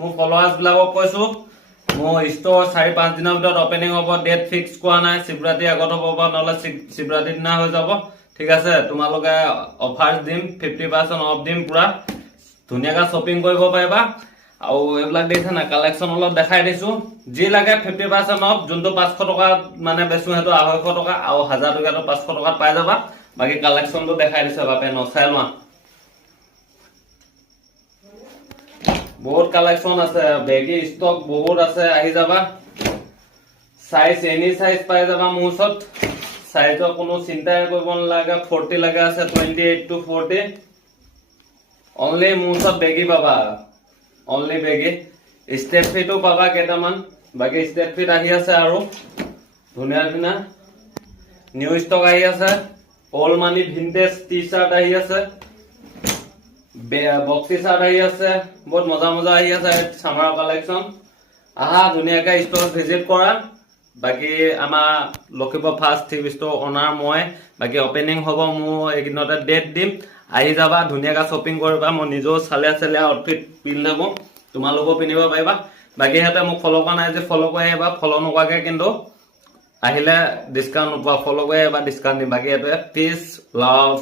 মোৰ ফলোৱাৰ্ছ বিলাকক কৈছো মোৰ ষ্ট'ৰ 4-5 দিনৰ ভিতৰত অপেনিং হ'ব ডেট ফিক্স কৰা নাই শিৱৰাত্ৰি আগত হ'ব বা নহলে শিৱৰাত্ৰি দিনা হৈ যাব ঠিক আছে তোমালোকে অফাৰ দিম 50% অফ দিম পুৰা ধুনীয়াকৈ শ্বপিং কৰিব পাৰিবা আৰু এইবিলাক দেখিছা না কালেকশ্যন অলপ দেখাই দিছো যি লাগে 50% অফ যোনটো 500 টকা মানে বেচো সেইটো 250 টকা আৰু 1000 টকাটো 500 টকাত পাই যাবা বাকি কালেকশ্যনটো দেখাই দিছো বাপে নচাই লোৱা বহুত কালেকশ্যন আছে বেগি ষ্টক বহুত আছে আহি যাবা সাইজ এনি সাইজ পাই যাবা মোৰ ওচৰত সাইজৰ কোনো চিন্তাই কৰিব নালাগে 40 লাগে আছে 28 to 40 অনলি মোৰ ওচৰত বেগি পাবা অনলি বেগি স্টেপ ফিটও পাবা কেইটামান বাকি স্টেপ ফিট আহি আছে আৰু ধুনীয়া ধুনীয়া নিউ ষ্টক আহি আছে অল মানি ভিনটেজ টি-শাৰ্ট আহি আছে বক্সি শাৰ্ট আহি আছে বহুত মজা মজা আহি আছে সামাৰ কালেকশ্যন আহা ধুনীয়াকৈ ষ্ট'ৰ ভিজিট কৰা বাকি আমাৰ লখিমপুৰ ফাৰ্ষ্ট থ্ৰিপ ষ্ট'ৰ অনাৰ মই বাকি অপেনিং হ'ব মোৰ এইদিনতে ডেট দিম আহি যাবা ধুনীয়াকৈ শ্বপিং কৰিবা মই নিজেও চালিয়া চালিয়া আউটফিট পিন্ধিব তোমালোকেও পিন্ধিব পাৰিবা বাকি হেতে মোক ফলো কৰা নাই যে ফলো কৰি আহিবা ফলো নকৰাকে কিন্তু আহিলে ডিসকাউন্ট নোপোৱা ফলো কৰি আহিবা ডিসকাউন্ট দিম বাকি এটো পিস লাভ